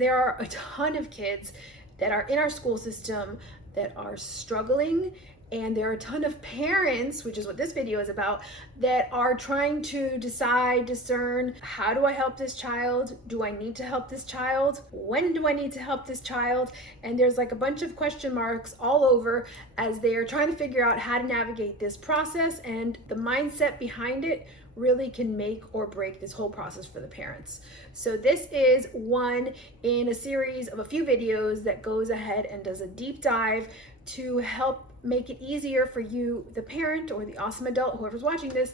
There are a ton of kids that are in our school system that are struggling, and there are a ton of parents, which is what this video is about, that are trying to discern, how do I help this child? Do I need to help this child? When do I need to help this child? And there's like a bunch of question marks all over as they are trying to figure out how to navigate this process, and the mindset behind it really can make or break this whole process for the parents. So this is one in a series of a few videos that goes ahead and does a deep dive to help make it easier for you, the parent or the awesome adult, whoever's watching this,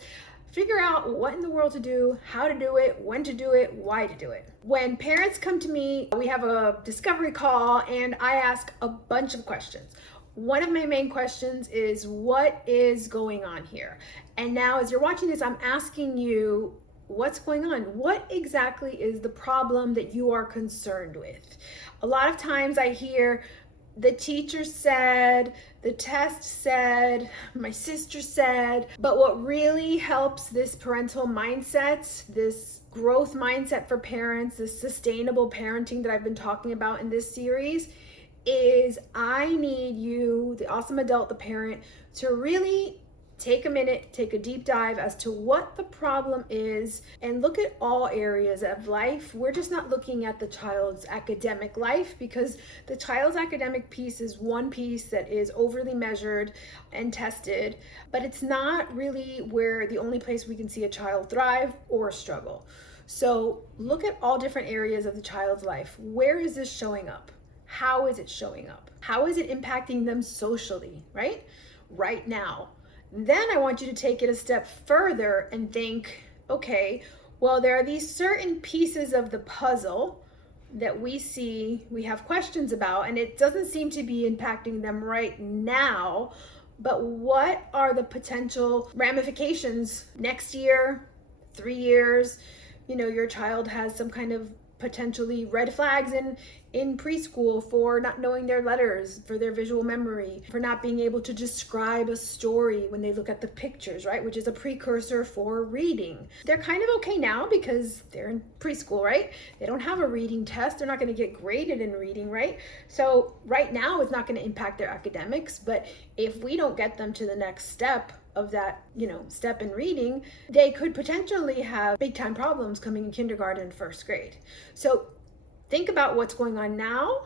figure out what in the world to do, how to do it, when to do it, why to do it. When parents come to me, we have a discovery call and I ask a bunch of questions. One of my main questions is, what is going on here? And now as you're watching this, I'm asking you, what's going on? What exactly is the problem that you are concerned with? A lot of times I hear, the teacher said, the test said, my sister said, but what really helps this parental mindset, this growth mindset for parents, this sustainable parenting that I've been talking about in this series, is I need you, the awesome adult, the parent, to really take a minute, take a deep dive as to what the problem is and look at all areas of life. We're just not looking at the child's academic life, because the child's academic piece is one piece that is overly measured and tested, but it's not really where the only place we can see a child thrive or struggle. So look at all different areas of the child's life. Where is this showing up? How is it showing up? How is it impacting them socially, right now? Then I want you to take it a step further and think, okay, well, there are these certain pieces of the puzzle that we see, we have questions about, and it doesn't seem to be impacting them right now, but what are the potential ramifications next year, 3 years? Your child has some kind of potentially red flags in preschool for not knowing their letters, for their visual memory, for not being able to describe a story when they look at the pictures, right? Which is a precursor for reading. They're kind of okay now because they're in preschool, right? They don't have a reading test. They're not going to get graded in reading, right? So right now it's not going to impact their academics, but if we don't get them to the next step of that, step in reading, they could potentially have big time problems coming in kindergarten and first grade. So think about what's going on now.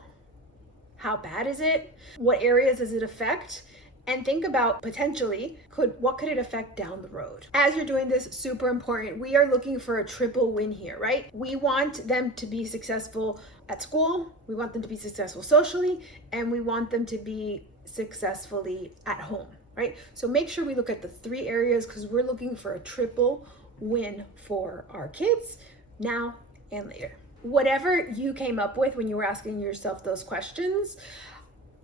How bad is it? What areas does it affect? And think about potentially, what could it affect down the road? As you're doing this, super important, we are looking for a triple win here, right? We want them to be successful at school, we want them to be successful socially, and we want them to be successfully at home. Right? So make sure we look at the 3 areas, because we're looking for a triple win for our kids now and later. Whatever you came up with when you were asking yourself those questions,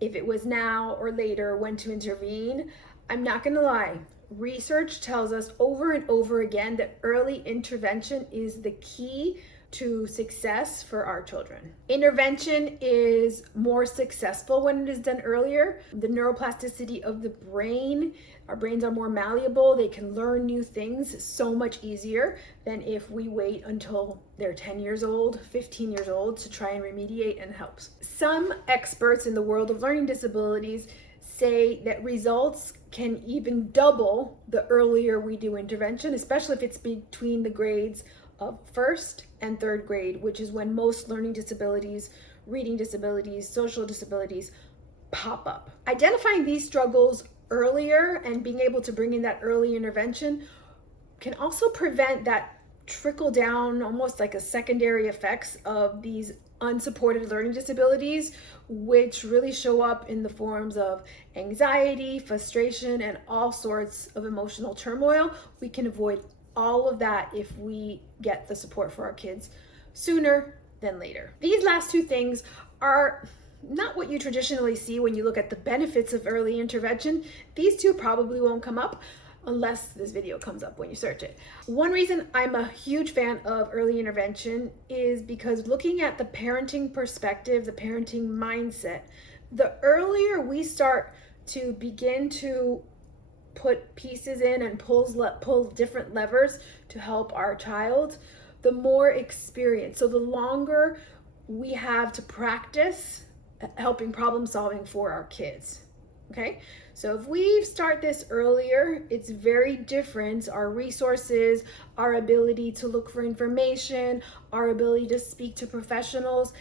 if it was now or later, when to intervene, I'm not going to lie. Research tells us over and over again that early intervention is the key to success for our children. Intervention is more successful when it is done earlier. The neuroplasticity of the brain, our brains are more malleable. They can learn new things so much easier than if we wait until they're 10 years old, 15 years old to try and remediate and help. Some experts in the world of learning disabilities say that results can even double the earlier we do intervention, especially if it's between the grades of 1st and 3rd grade, which is when most learning disabilities, reading disabilities, social disabilities pop up. Identifying these struggles earlier and being able to bring in that early intervention can also prevent that trickle down, almost like a secondary effects of these unsupported learning disabilities, which really show up in the forms of anxiety, frustration, and all sorts of emotional turmoil. We can avoid all of that if we get the support for our kids sooner than later. These last 2 things are not what you traditionally see when you look at the benefits of early intervention. These 2 probably won't come up unless this video comes up when you search it. One reason I'm a huge fan of early intervention is because looking at the parenting perspective, the parenting mindset, the earlier we start to begin to put pieces in and pull different levers to help our child, the more experience. So the longer we have to practice helping problem solving for our kids. Okay, so if we start this earlier, it's very different. Our resources, our ability to look for information, our ability to speak to professionals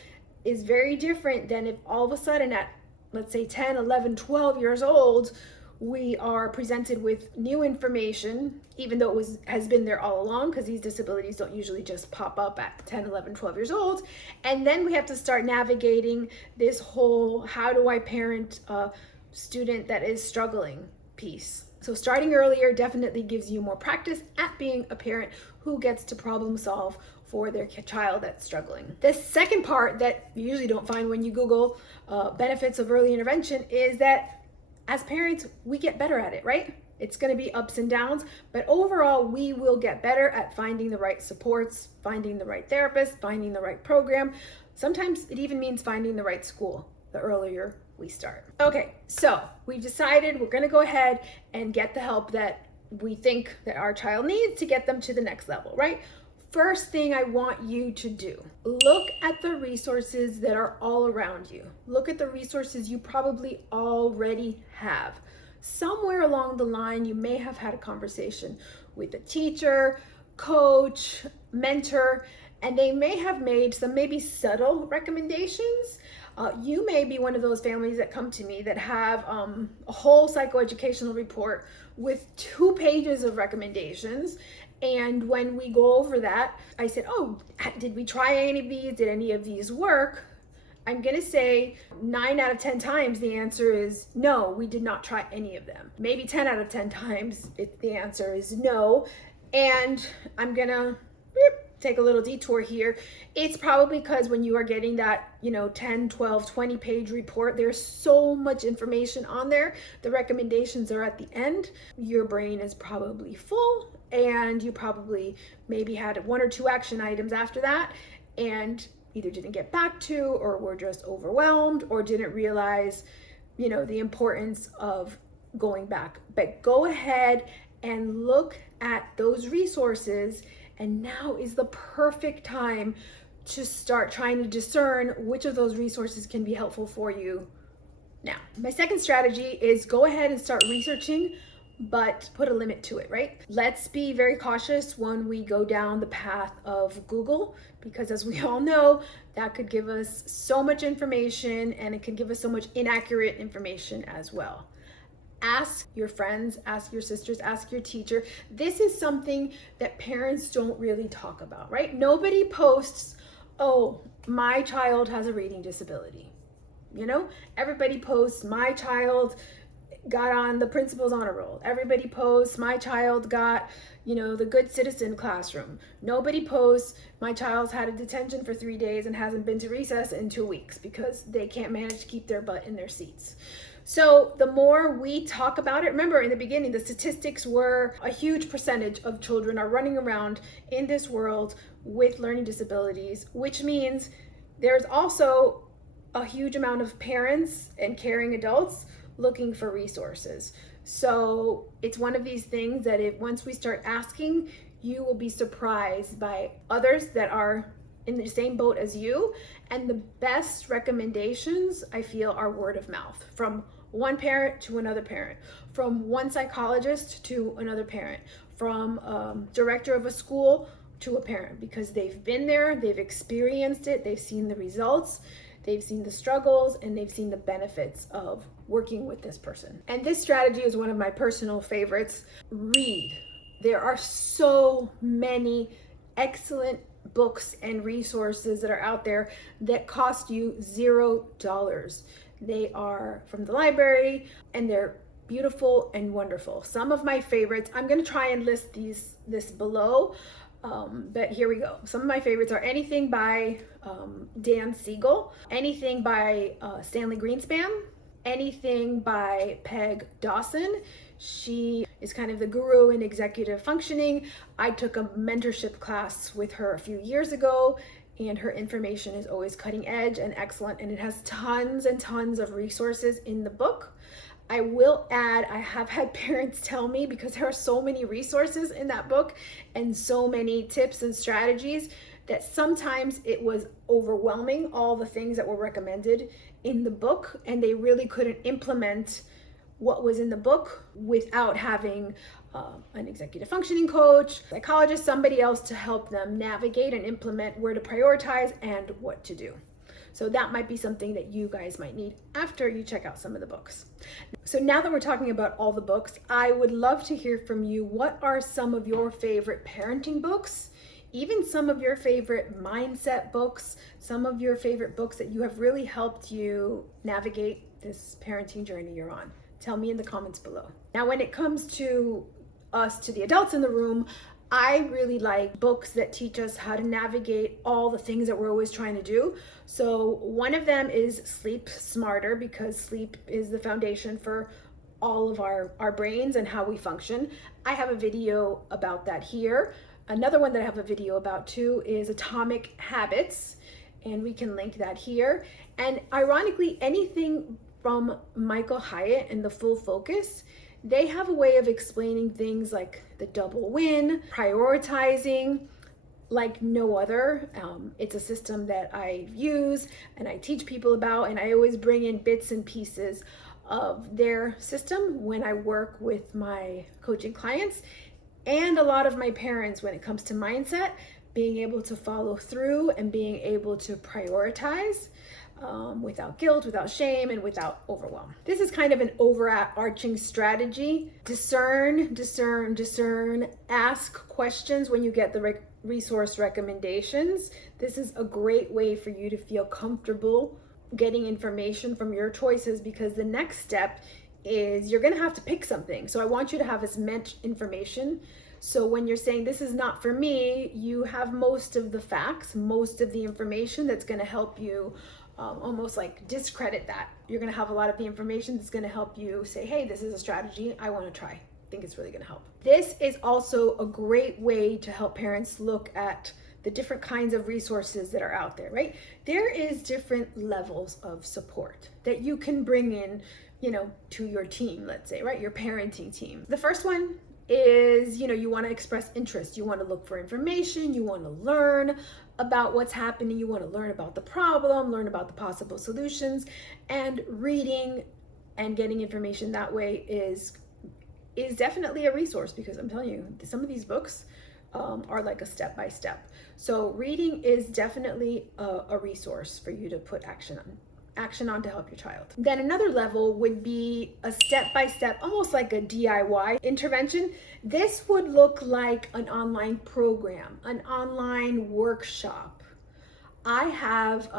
is very different than if all of a sudden at, let's say, 10, 11, 12 years old, we are presented with new information, even though it has been there all along, because these disabilities don't usually just pop up at 10, 11, 12 years old. And then we have to start navigating this whole, how do I parent a student that is struggling piece. So starting earlier definitely gives you more practice at being a parent who gets to problem solve for their child that's struggling. The second part that you usually don't find when you Google benefits of early intervention is that as parents, we get better at it, right? It's going to be ups and downs, but overall, we will get better at finding the right supports, finding the right therapist, finding the right program. Sometimes it even means finding the right school the earlier we start. Okay, so we've decided we're going to go ahead and get the help that we think that our child needs to get them to the next level, right? First thing I want you to do, look at the resources that are all around you. Look at the resources you probably already have. Somewhere along the line, you may have had a conversation with a teacher, coach, mentor, and they may have made some maybe subtle recommendations. You may be one of those families that come to me that have a whole psychoeducational report with 2 pages of recommendations. And when we go over that, I said, oh, did we try any of these? Did any of these work? I'm going to say 9 out of 10 times the answer is no, we did not try any of them. Maybe 10 out of 10 times the answer is no. And I'm going to take a little detour here. It's probably because when you are getting that, 10, 12, 20 page report, there's so much information on there. The recommendations are at the end. Your brain is probably full and you probably maybe had 1 or 2 action items after that and either didn't get back to or were just overwhelmed or didn't realize, the importance of going back. But go ahead and look at those resources. And now is the perfect time to start trying to discern which of those resources can be helpful for you now. My second strategy is go ahead and start researching, but put a limit to it, right? Let's be very cautious when we go down the path of Google, because as we all know, that could give us so much information and it can give us so much inaccurate information as well. Ask your friends, ask your sisters, ask your teacher. This is something that parents don't really talk about, right? Nobody posts, oh, my child has a reading disability. Everybody posts, my child got on the principal's honor roll. Everybody posts, my child got, the good citizen classroom. Nobody posts, my child's had a detention for 3 days and hasn't been to recess in 2 weeks because they can't manage to keep their butt in their seats. So the more we talk about it, remember in the beginning, the statistics were a huge percentage of children are running around in this world with learning disabilities, which means there's also a huge amount of parents and caring adults looking for resources. So it's one of these things that once we start asking, you will be surprised by others that are in the same boat as you. And the best recommendations, I feel, are word of mouth from one parent to another parent, from one psychologist to another parent, from director of a school to a parent, because they've been there, they've experienced it, they've seen the results, they've seen the struggles, and they've seen the benefits of working with this person. And this strategy is one of my personal favorites. Read. There are so many excellent books and resources that are out there that cost you $0. They are from the library and they're beautiful and wonderful. Some of my favorites, I'm going to try and list this below, but here we go. Some of my favorites are anything by Dan Siegel, anything by Stanley Greenspan, anything by Peg Dawson. She is kind of the guru in executive functioning. I took a mentorship class with her a few years ago, and her information is always cutting edge and excellent, and it has tons and tons of resources in the book. I will add, I have had parents tell me, because there are so many resources in that book and so many tips and strategies, that sometimes it was overwhelming, all the things that were recommended in the book, and they really couldn't implement what was in the book without having an executive functioning coach, psychologist, somebody else to help them navigate and implement where to prioritize and what to do. So that might be something that you guys might need after you check out some of the books. So now that we're talking about all the books, I would love to hear from you. What are some of your favorite parenting books? Even some of your favorite mindset books, some of your favorite books that you have really helped you navigate this parenting journey you're on. Tell me in the comments below. Now, when it comes to us, to the adults in the room, I really like books that teach us how to navigate all the things that we're always trying to do. So one of them is Sleep Smarter, because sleep is the foundation for all of our brains and how we function. I have a video about that here. Another one that I have a video about too is Atomic Habits, and we can link that here. And ironically, anything from Michael Hyatt and the Full Focus, they have a way of explaining things like the double win, prioritizing, like no other. It's a system that I use and I teach people about, and I always bring in bits and pieces of their system when I work with my coaching clients and a lot of my parents when it comes to mindset, being able to follow through and being able to prioritize without guilt, without shame, and without overwhelm. This is kind of an overarching strategy. Discern, discern, discern. Ask questions when you get the resource recommendations. This is a great way for you to feel comfortable getting information from your choices, because the next step is you're going to have to pick something. So I want you to have as much information. So when you're saying this is not for me, you have most of the facts, most of the information that's going to help you almost like discredit that. You're going to have a lot of the information that's going to help you say, hey, this is a strategy I want to try. I think it's really going to help. This is also a great way to help parents look at the different kinds of resources that are out there, right? There is different levels of support that you can bring in, to your team, let's say, right? Your parenting team. The first one is, you want to express interest. You want to look for information. You want to learn about what's happening. You want to learn about the problem, learn about the possible solutions, and reading and getting information that way is definitely a resource, because I'm telling you, some of these books are like a step-by-step. So reading is definitely a resource for you to put action on to help your child. Then another level would be a step-by-step, almost like a DIY intervention. This would look like an online program, an online workshop. I have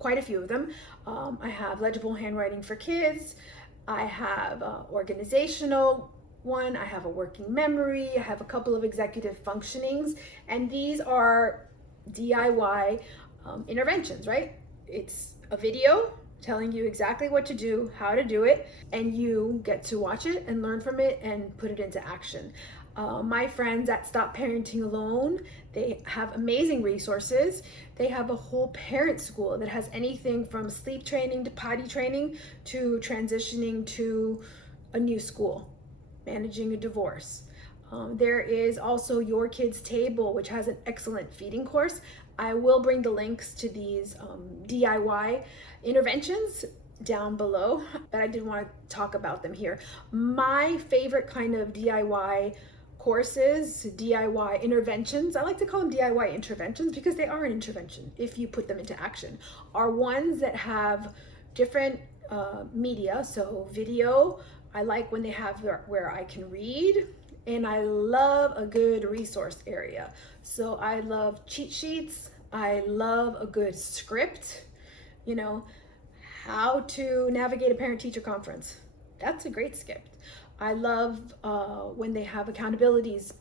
quite a few of them. I have legible handwriting for kids. I have organizational one. I have a working memory. I have a couple of executive functionings, and these are DIY interventions, right? It's a video telling you exactly what to do, how to do it, and you get to watch it and learn from it and put it into action. My friends at Stop Parenting Alone, they have amazing resources. They have a whole parent school that has anything from sleep training to potty training to transitioning to a new school, managing a divorce. There is also Your Kids Table, which has an excellent feeding course. I will bring the links to these DIY interventions down below, but I didn't want to talk about them here. My favorite kind of DIY courses, DIY interventions, I like to call them DIY interventions because they are an intervention if you put them into action, are ones that have different media. So video, I like when they have where I can read, and I love a good resource area. So I love cheat sheets. I love a good script, how to navigate a parent-teacher conference. That's a great script. I love when they have accountabilities,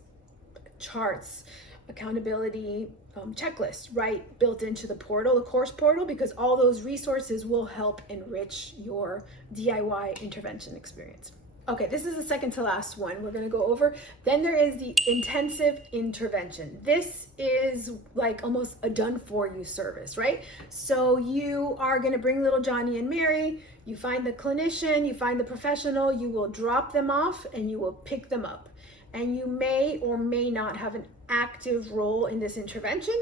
charts, accountability checklists, right, built into the portal, the course portal, because all those resources will help enrich your DIY intervention experience. Okay, this is the second to last one we're gonna go over. Then there is the intensive intervention. This is like almost a done-for-you service, right? So you are gonna bring little Johnny and Mary, you find the clinician, you find the professional, you will drop them off and you will pick them up. And you may or may not have an active role in this intervention.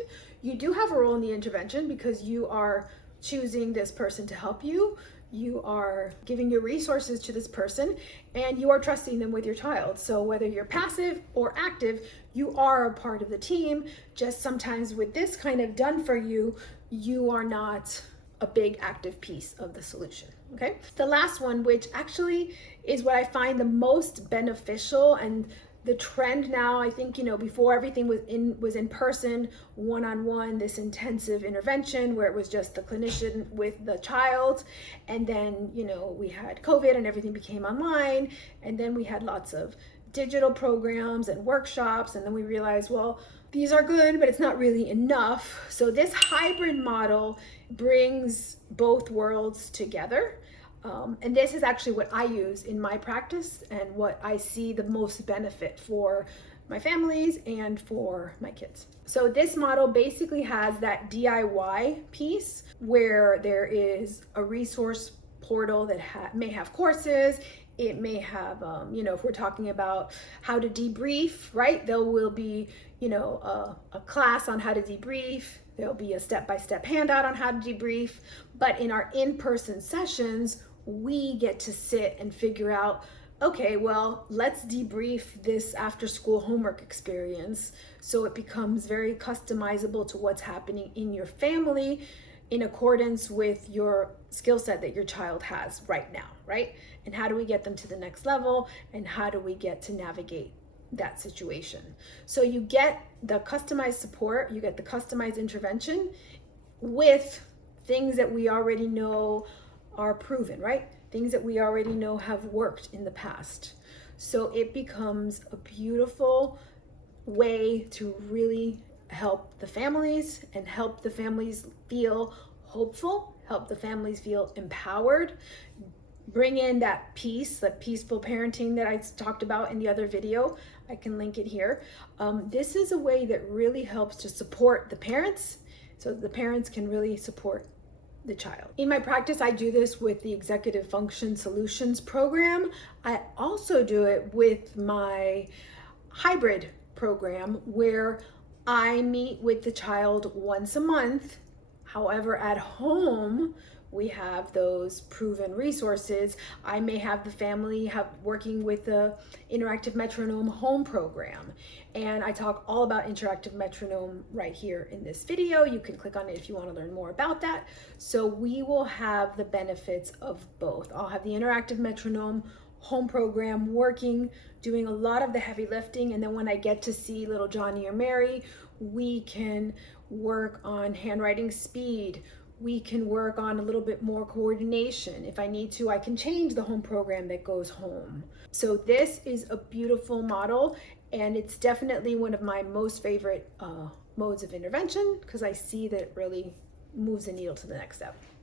You do have a role in the intervention because you are choosing this person to help you. You are giving your resources to this person and you are trusting them with your child. So whether you're passive or active, you are a part of the team. Just sometimes with this kind of done for you, you are not a big active piece of the solution. Okay. The last one, which actually is what I find the most beneficial and the trend now, I think, before everything was in person, one-on-one, this intensive intervention where it was just the clinician with the child. And then, we had COVID and everything became online. And then we had lots of digital programs and workshops. And then we realized, well, these are good, but it's not really enough. So this hybrid model brings both worlds together. And this is actually what I use in my practice and what I see the most benefit for my families and for my kids. So this model basically has that DIY piece where there is a resource portal that may have courses. It may have, if we're talking about how to debrief, right? There will be, a class on how to debrief. There'll be a step-by-step handout on how to debrief. But in our in-person sessions, we get to sit and figure out, okay, well, let's debrief this after school homework experience so it becomes very customizable to what's happening in your family in accordance with your skill set that your child has right now, right? And how do we get them to the next level and how do we get to navigate that situation? So you get the customized support, you get the customized intervention with things that we already know are proven, right? Things that we already know have worked in the past. So it becomes a beautiful way to really help the families and help the families feel hopeful, help the families feel empowered, bring in that peace, that peaceful parenting that I talked about in the other video. I can link it here. This is a way that really helps to support the parents so the parents can really support the child. In my practice, I do this with the Executive Function Solutions program. I also do it with my hybrid program where I meet with the child once a month. However, at home, we have those proven resources. I may have the family working with the Interactive Metronome Home program. And I talk all about Interactive Metronome right here in this video. You can click on it if you want to learn more about that. So we will have the benefits of both. I'll have the Interactive Metronome Home program working, doing a lot of the heavy lifting. And then when I get to see little Johnny or Mary, we can work on handwriting speed. We can work on a little bit more coordination. If I need to, I can change the home program that goes home. So this is a beautiful model, and it's definitely one of my most favorite modes of intervention because I see that it really moves the needle to the next step.